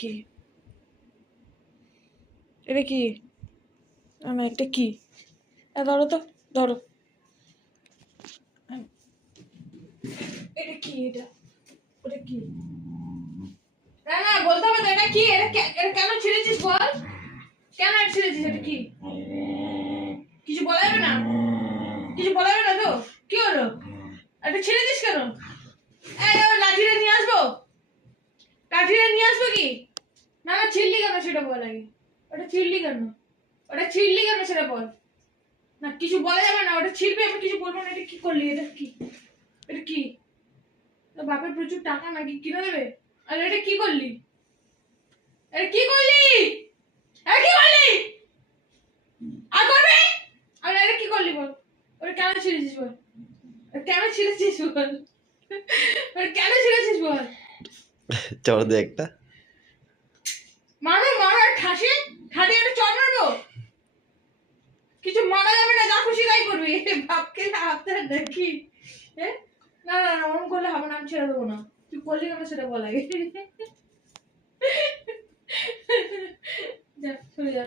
কি এটা কি? না এটা কি? ধরো তো, ধরো। এটা কি? এটা ওটা কি? না না বলতে হবে তো, এটা কি? এটা কেন ছিঁড়েছিস বল? কেন এটা ছিঁড়েছিস? এটা কি? কিছু বলা যাবে না? কিছু বলা যাবে না তো? কি হলো? এটা ছিঁড়েছিস কেন? লাঠিটা নিয়ে আসবো? লাঠিটা নিয়ে আসবো কি? না না ছিঁড়লি কেন সেটা বল আগে। ওটা ছিঁড়লি কেন? ওটা ছিঁড়লি কেন সেটা বল। না কিছু বলা যাবে না, ওটা ছিঁড়বি, আমি কিছু বলবো না। এটা কি করলি? এটা কি? এটা কি? তোর বাপের প্রচুর টাকা নাকি কিনে দেবে? আর এটা কি করলি? এটা কি করলি? এটা কি করলি? আর করবি? আর এটা কি করলি বল? ওটা কেন ছিঁড়েছিস বল? কেন ছিঁড়েছিস বল? ওটা কেন ছিঁড়েছিস বল? চড় দে একটা। মারো মারো, ঠাসে ঠাটে একটা চড় মারবো। কিছু মারা যাবে না, যা খুশি তাই করবি। বাপকে হাতে দেখি। না না না ওরকম করলে হবে না, আমি ছেড়ে দেবো না। তুই করলি কেন সেটা বল আগে। যা চলে যা।